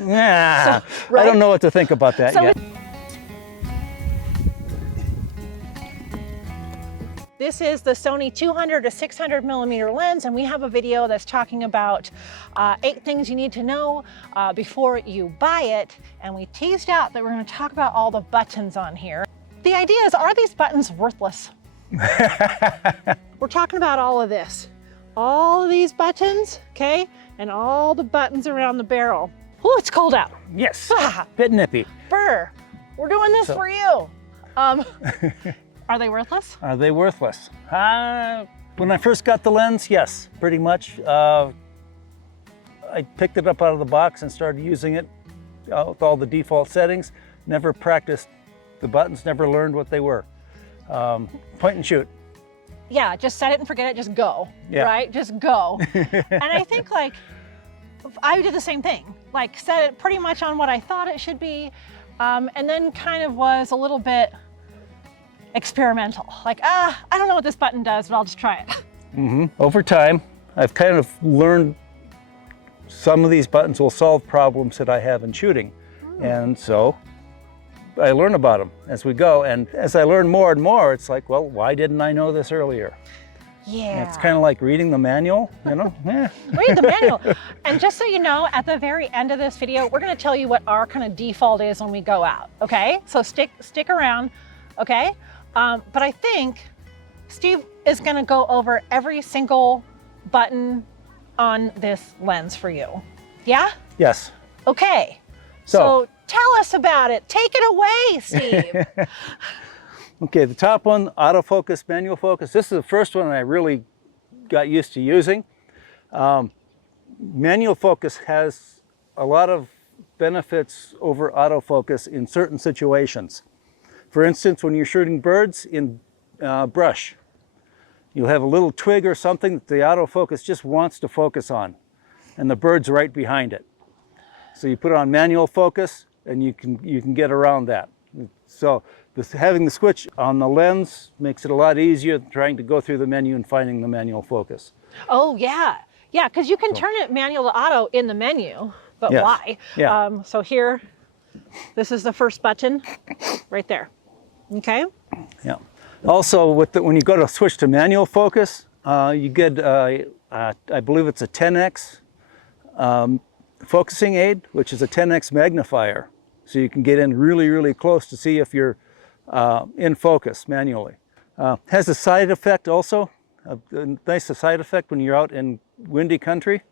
Yeah, So, right? I don't know what to think about that So yet. This is the Sony 200 to 600 millimeter lens, and we have a video that's talking about 8 things you need to know before you buy it. And we teased out that we're going to talk about all the buttons on here. The idea is, are these buttons worthless? We're talking about all of this. All of these buttons, okay? And all the buttons around the barrel. Oh, it's cold out. Yes, bit nippy. Burr, we're doing this for you. Are they worthless? Are they worthless? When I first got the lens, yes, pretty much. I picked it up out of the box and started using it with all the default settings. Never practiced the buttons, never learned what they were. Point and shoot. Yeah, just set it and forget it, just go, Yeah. right? Just go. And I think like, I did the same thing. Like set it pretty much on what I thought it should be, and then kind of was a little bit experimental. Like, I don't know what this button does, but I'll just try it. Over time, I've kind of learned some of these buttons will solve problems that I have in shooting. And so I learn about them as we go. And as I learn more and more, it's like, well, why didn't I know this earlier? Yeah. It's kind of like reading the manual, you know? Read the manual. And just so you know, at the very end of this video, we're going to tell you what our kind of default is when we go out, okay? So stick around, okay? But I think Steve is going to go over every single button on this lens for you. Yeah? Yes. Okay. So tell us about it. Take it away, Steve. Okay, the top one, autofocus, manual focus. This is the first one I really got used to using. Manual focus has a lot of benefits over autofocus in certain situations. For instance, when you're shooting birds in brush, you'll have a little twig or something that the autofocus just wants to focus on, and the bird's right behind it. So you put it on manual focus, and you can get around that. So having the switch on the lens makes it a lot easier than trying to go through the menu and finding the manual focus. Oh yeah, yeah, because you can turn it manual to auto in the menu, but Yes. why? Yeah. So here, this is the first button, right there. Okay. Yeah. Also, when you go to switch to manual focus, you get, I believe it's a 10x focusing aid, which is a 10x magnifier. So you can get in really, really close to see if you're in focus manually. Has a side effect also, a nice side effect when you're out in windy country.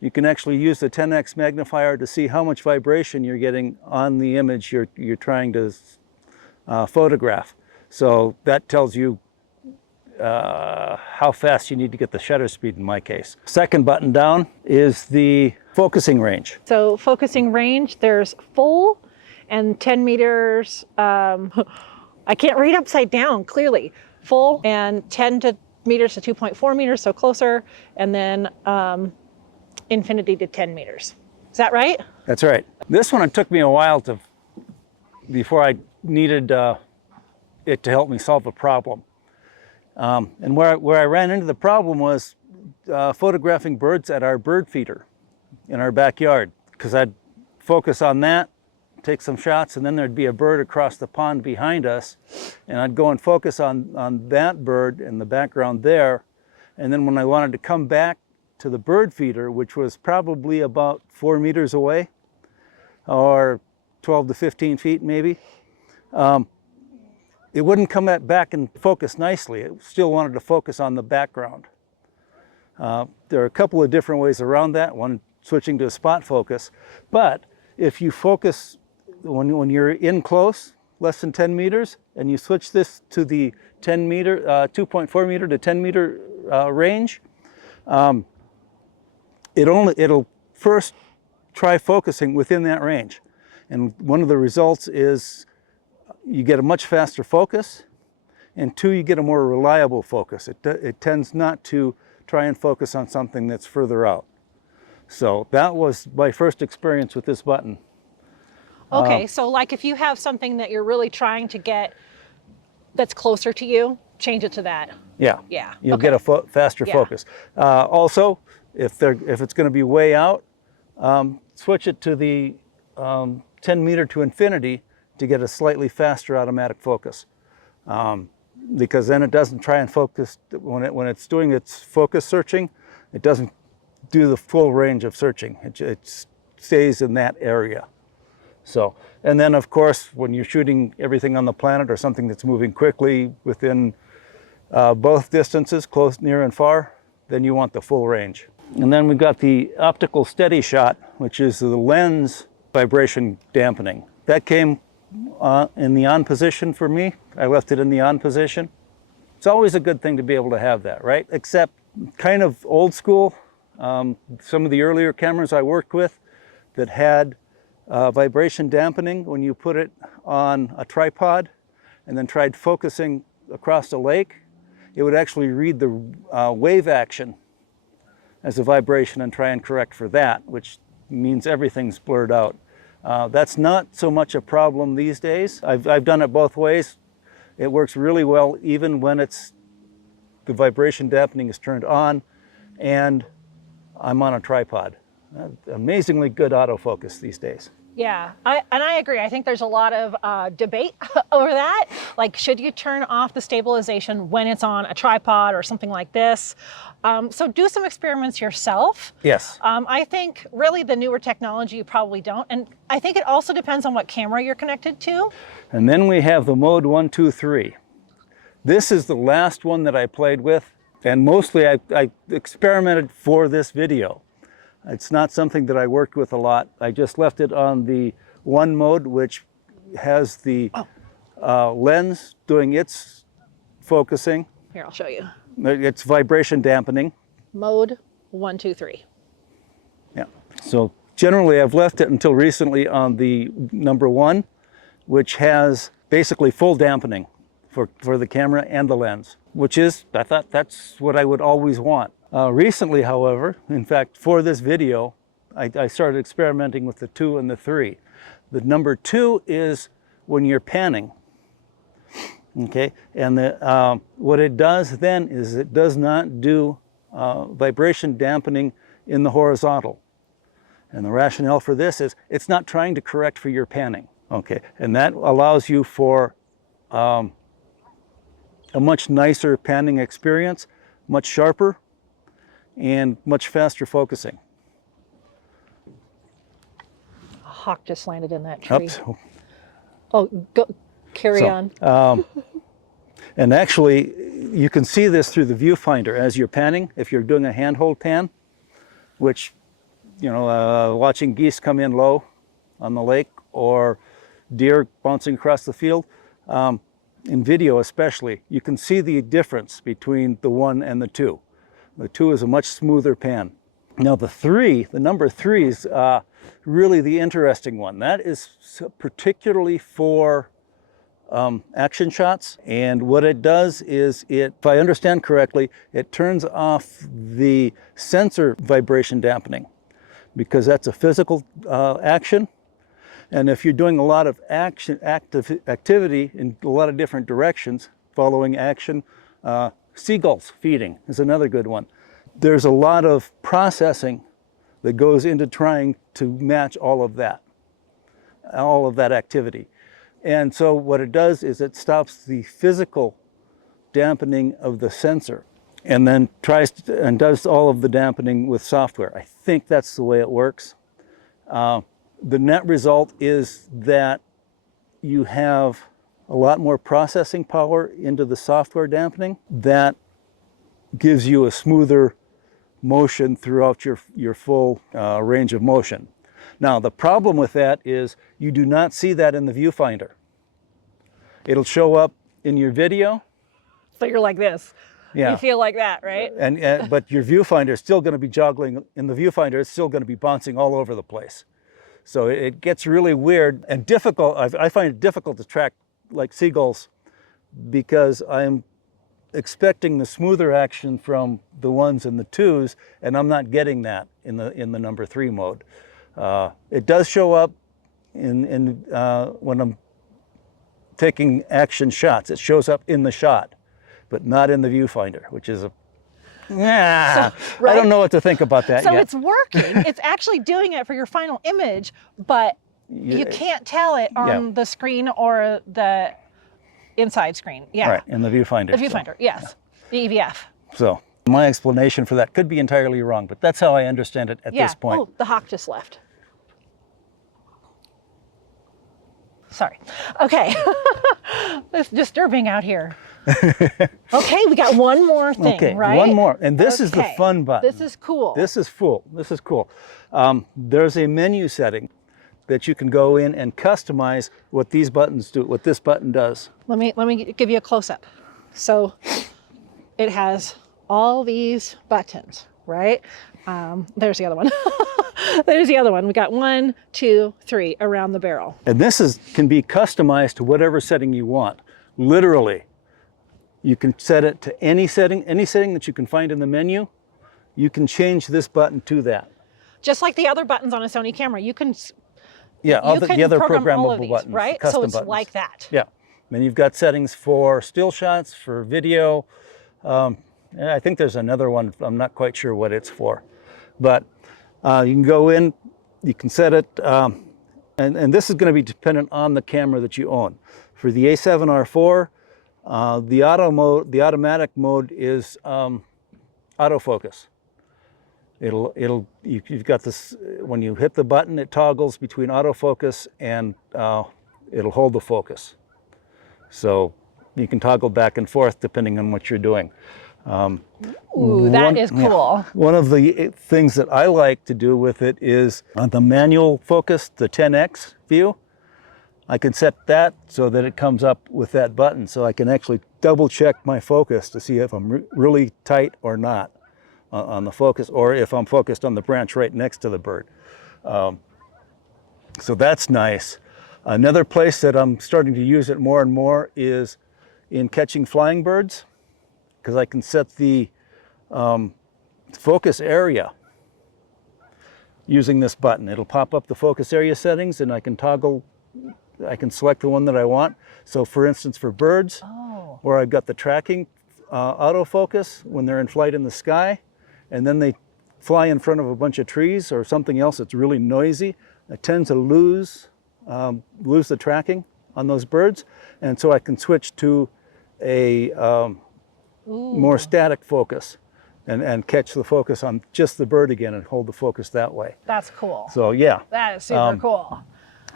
You can actually use the 10x magnifier to see how much vibration you're getting on the image you're trying to photograph. So that tells you how fast you need to get the shutter speed in my case. Second button down is the focusing range. So focusing range, there's full and 10 meters. I can't read upside down clearly. Full and 10 meters to 2.4 meters, so closer, and then infinity to 10 meters. Is that right? That's right. This one, it took me a while before I needed it to help me solve a problem. And where I ran into the problem was photographing birds at our bird feeder in our backyard, because I'd focus on that, take some shots, and then there'd be a bird across the pond behind us, and I'd go and focus on that bird in the background there, and then when I wanted to come back to the bird feeder, which was probably about 4 meters away, or 12 to 15 feet maybe, it wouldn't come back and focus nicely. It still wanted to focus on the background. There are a couple of different ways around that, one switching to a spot focus, but if you focus when you're in close, less than 10 meters, and you switch this to the 10 meter, 2.4 meter to 10 meter range, it'll first try focusing within that range. And one of the results is you get a much faster focus, and 2, you get a more reliable focus. It tends not to try and focus on something that's further out. So that was my first experience with this button. Okay, so like if you have something that you're really trying to get that's closer to you, change it to that. Yeah. Yeah. You'll get a faster focus. Also, if it's going to be way out, switch it to the 10 meter to infinity to get a slightly faster automatic focus. Because then it doesn't try and focus, when it's doing its focus searching, it doesn't do the full range of searching. It stays in that area. So, and then of course, when you're shooting everything on the planet or something that's moving quickly within both distances, close, near, and far, then you want the full range. And then we've got the optical steady shot, which is the lens vibration dampening. That came in the on position for me. I left it in the on position. It's always a good thing to be able to have that, right? Except kind of old school. Some of the earlier cameras I worked with that had vibration dampening, when you put it on a tripod and then tried focusing across a lake, it would actually read the wave action as a vibration and try and correct for that, which means everything's blurred out. That's not so much a problem these days. I've done it both ways. It works really well even when the vibration dampening is turned on and I'm on a tripod. Amazingly good autofocus these days. Yeah, I agree. I think there's a lot of debate over that. Like, should you turn off the stabilization when it's on a tripod or something like this? So do some experiments yourself. Yes. I think really the newer technology you probably don't. And I think it also depends on what camera you're connected to. And then we have the mode 1, 2, 3. This is the last one that I played with, and mostly I experimented for this video. It's not something that I worked with a lot. I just left it on the 1 mode, which has the lens doing its focusing. Here, I'll show you. It's vibration dampening. Mode 1, 2, 3. Yeah. So generally I've left it until recently on the number 1, which has basically full dampening for the camera and the lens, which is, I thought that's what I would always want. Recently, however, in fact, for this video, I started experimenting with the 2 and the 3. The number 2 is when you're panning, okay? And what it does then is it does not do vibration dampening in the horizontal. And the rationale for this is it's not trying to correct for your panning, okay? And that allows you for a much nicer panning experience, much sharper, and much faster focusing. A hawk just landed in that tree. Oops. Oh, go, carry on. And actually, you can see this through the viewfinder as you're panning. If you're doing a handhold pan, which, you know, watching geese come in low on the lake or deer bouncing across the field, in video especially, you can see the difference between the 1 and the 2. The 2 is a much smoother pan. Now the number 3 is really the interesting one. That is particularly for action shots. And what it does is if I understand correctly, it turns off the sensor vibration dampening because that's a physical action. And if you're doing a lot of activity in a lot of different directions, following action, seagulls feeding is another good one. There's a lot of processing that goes into trying to match all of that activity. And so what it does is it stops the physical dampening of the sensor and then and does all of the dampening with software. I think that's the way it works. The net result is that you have a lot more processing power into the software dampening that gives you a smoother motion throughout your full range of motion. Now, the problem with that is you do not see that in the viewfinder. It'll show up in your video. So you're like this. Yeah. You feel like that, right? But your viewfinder is still going to be joggling. In the viewfinder, it's still going to be bouncing all over the place. So it gets really weird and difficult. I find it difficult to track like seagulls because I'm expecting the smoother action from the 1s and the 2s, and I'm not getting that in the number 3 mode. It does show up when I'm taking action shots. It shows up in the shot, but not in the viewfinder, which is Yeah, right? I don't know what to think about that So yet. it's working. It's actually doing it for your final image, but you can't tell it on the screen or the inside screen. Yeah. Right, in the viewfinder. The viewfinder, yes. The EVF. So my explanation for that could be entirely wrong, but that's how I understand it at this point. Oh, the hawk just left. Sorry. Okay. It's disturbing out here. Okay, we got one more thing, Okay, right? one more. And this is the fun button. This is cool. This is cool. This is cool. There's a menu setting that you can go in and customize what these buttons do, what this button does. Let me give you a close-up. So it has all these buttons, right? There's the other one. There's the other one. We got 1, 2, 3 around the barrel. And this can be customized to whatever setting you want. Literally, you can set it to any setting that you can find in the menu. You can change this button to that. Just like the other buttons on a Sony camera, you can. Yeah, the other program all programmable of these, buttons, right? custom So it's buttons. like that. Yeah, and you've got settings for still shots, for video. I think there's another one. I'm not quite sure what it's for, but you can go in, you can set it, and this is going to be dependent on the camera that you own. For the A7R4, the automatic mode is autofocus. You've got this, when you hit the button, it toggles between autofocus and it'll hold the focus. So you can toggle back and forth depending on what you're doing. Ooh, that is cool. Yeah, one of the things that I like to do with it is on the manual focus, the 10x view, I can set that so that it comes up with that button, so I can actually double check my focus to see if I'm really tight or not on the focus, or if I'm focused on the branch right next to the bird. So that's nice. Another place that I'm starting to use it more and more is in catching flying birds, because I can set the focus area using this button. It'll pop up the focus area settings, and I can select the one that I want. So for instance, for birds, where I've got the tracking autofocus when they're in flight in the sky, and then they fly in front of a bunch of trees or something else that's really noisy, I tend to lose the tracking on those birds. And so I can switch to a more static focus and catch the focus on just the bird again and hold the focus that way. That's cool. So yeah. That is super cool.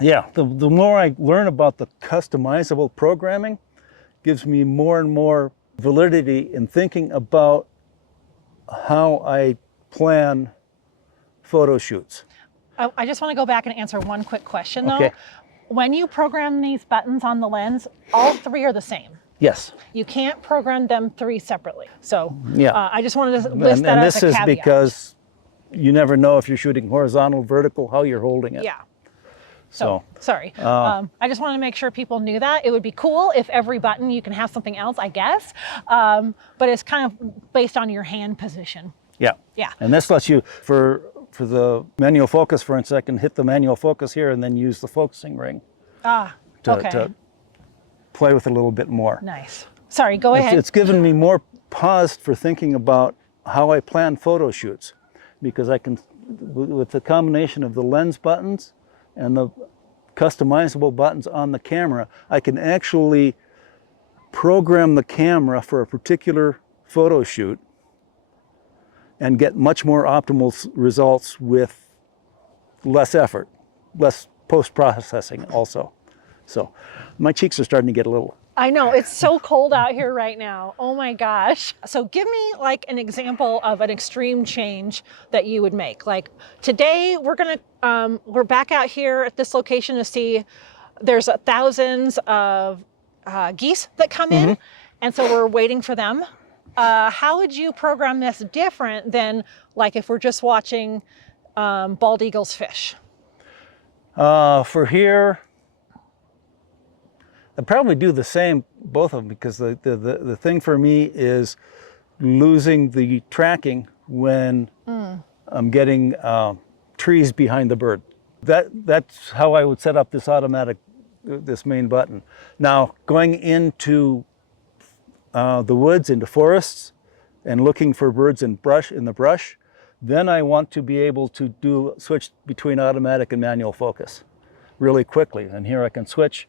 Yeah, the more I learn about the customizable programming, gives me more and more validity in thinking about how I plan photo shoots. I just want to go back and answer one quick question though. Okay. When you program these buttons on the lens, all 3 are the same. Yes. You can't program them 3 separately. So yeah. I just wanted to list that and as a this is caveat. because you never know if you're shooting horizontal, vertical, how you're holding it. Yeah. So sorry. I just wanted to make sure people knew that. It would be cool if every button you can have something else, I guess. But it's kind of based on your hand position. Yeah. Yeah. And this lets you, for the manual focus, for instance, I can hit the manual focus here and then use the focusing ring to play with it a little bit more. Nice. Sorry, go ahead. It's given me more pause for thinking about how I plan photo shoots, because I can, with the combination of the lens buttons and the customizable buttons on the camera, I can actually program the camera for a particular photo shoot and get much more optimal results with less effort, less post-processing also. So my cheeks are starting to get a little... I know, it's so cold out here right now. Oh my gosh. So give me like an example of an extreme change that you would make. Like today we're back out here at this location to see there's thousands of geese that come in. And so we're waiting for them. How would you program this different than like if we're just watching bald eagles fish? For here, I'd probably do the same, both of them, because the thing for me is losing the tracking when I'm getting trees behind the bird. That's how I would set up this this main button. Now, going into the woods, into forests, and looking for birds in the brush, then I want to be able to switch between automatic and manual focus really quickly. And here I can switch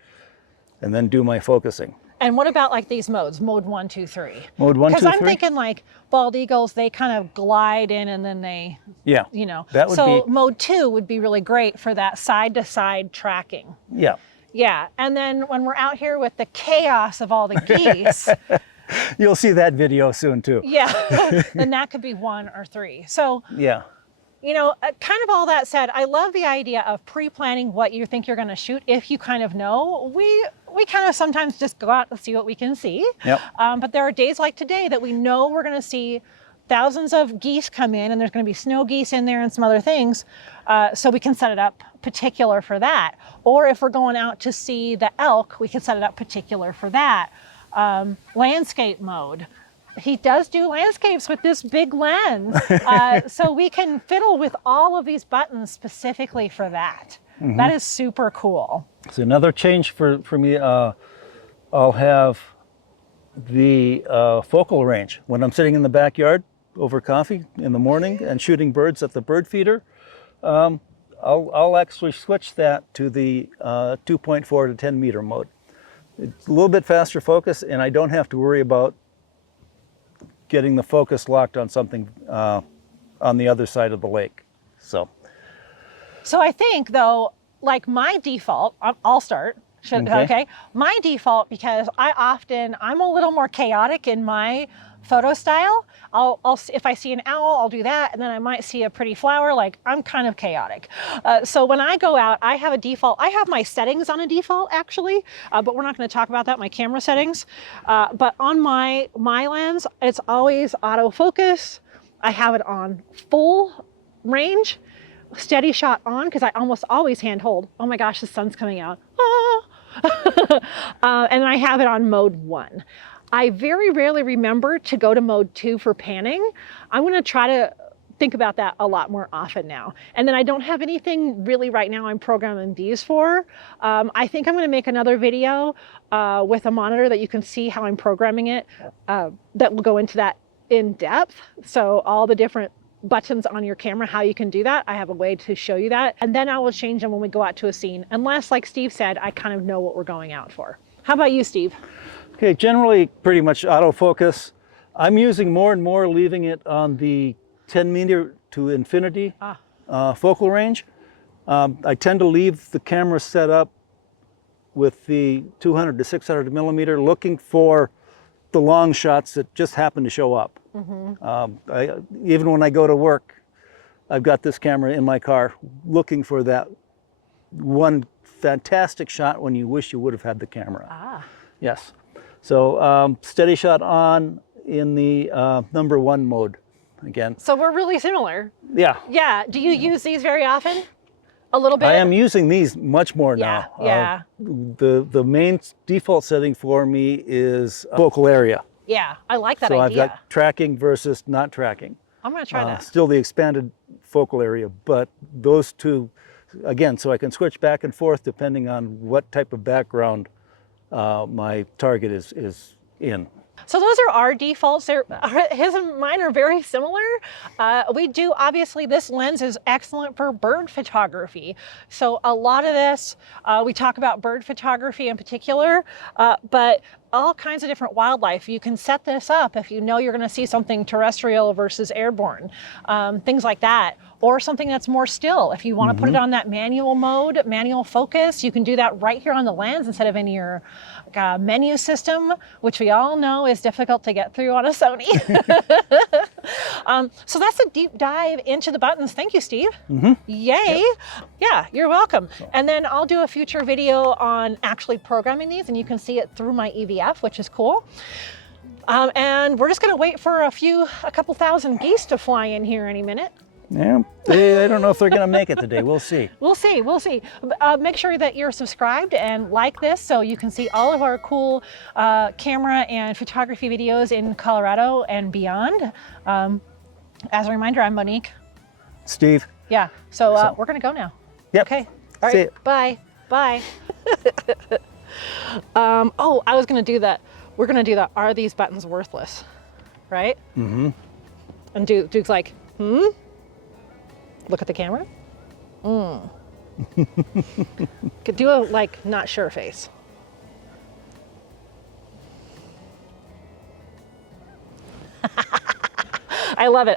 and then do my focusing. And what about like these modes, mode 1, 2, 3? Mode 1, 2, 3? Because I'm thinking like bald eagles, they kind of glide in and then they, yeah, you know. That would so be... mode 2 would be really great for that side-to-side tracking. Yeah. Yeah, and then when we're out here with the chaos of all the geese. You'll see that video soon too. Yeah, then that could be 1 or 3. So, yeah. You know, kind of all that said, I love the idea of pre-planning what you think you're going to shoot. If you kind of know, we kind of sometimes just go out and see what we can see. Yep. But there are days like today that we know we're going to see thousands of geese come in, and there's going to be snow geese in there and some other things. So we can set it up particular for that. Or if we're going out to see the elk, we can set it up particular for that. Landscape mode. He does do landscapes with this big lens. So we can fiddle with all of these buttons specifically for that. Mm-hmm. That is super cool. So another change for me, I'll have the focal range. When I'm sitting in the backyard over coffee in the morning and shooting birds at the bird feeder, I'll actually switch that to the 2.4 to 10 meter mode. It's a little bit faster focus, and I don't have to worry about getting the focus locked on something on the other side of the lake. So I think though, like my default, I'll start. Okay. My default, because I'm a little more chaotic in my photo style. I'll if I see an owl, I'll do that, and then I might see a pretty flower. Like, I'm kind of chaotic. So when I go out, I have a default. I have my settings on a default actually, but we're not going to talk about that. My camera settings, but on my lens, it's always autofocus. I have it on full range, steady shot on, because I almost always hand hold. Oh my gosh, the sun's coming out. And I have it on mode 1. I very rarely remember to go to mode 2 for panning. I'm going to try to think about that a lot more often now. And then I don't have anything really right now I'm programming these for. I think I'm going to make another video with a monitor that you can see how I'm programming it, that will go into that in depth. So all the different buttons on your camera, how you can do that. I have a way to show you that. And then I will change them when we go out to a scene. Unless, like Steve said, I kind of know what we're going out for. How about you, Steve? Okay, generally pretty much autofocus. I'm using more and more leaving it on the 10 meter to infinity focal range. I tend to leave the camera set up with the 200 to 600 millimeter, looking for the long shots that just happen to show up. Mm-hmm. Even when I go to work, I've got this camera in my car looking for that one fantastic shot when you wish you would have had the camera. Yes. So steady shot on in the number 1 mode again. So we're really similar. Yeah. Yeah. Do you use these very often? A little bit? I am using these much more now. Yeah. The main default setting for me is focal area. Yeah, I like that so idea. I've got tracking versus not tracking. I'm going to try that. Still the expanded focal area, but those two, again, so I can switch back and forth depending on what type of background my target is in. So those are our defaults. His and mine are very similar. We do, obviously, this lens is excellent for bird photography. So a lot of this, we talk about bird photography in particular, but all kinds of different wildlife. You can set this up if you know you're going to see something terrestrial versus airborne, things like that. Or something that's more still. If you want to put it on that manual mode, manual focus, you can do that right here on the lens instead of in your menu system, which we all know is difficult to get through on a Sony. So that's a deep dive into the buttons. Thank you, Steve. Yay. Yep. Yeah, you're welcome. And then I'll do a future video on actually programming these, and you can see it through my EVF, which is cool. And we're just going to wait for a couple thousand geese to fly in here any minute. Yeah, I don't know if they're going to make it today. We'll see. We'll see. Make sure that you're subscribed and like this so you can see all of our cool camera and photography videos in Colorado and beyond. As a reminder, I'm Monique. Steve. Yeah, so we're going to go now. Yep. Okay. All right. See ya. Bye. Bye. I was going to do that. We're going to do that. Are these buttons worthless? right? Mm-hmm. And Duke's like, Look at the camera. Could do a like not sure face. I love it.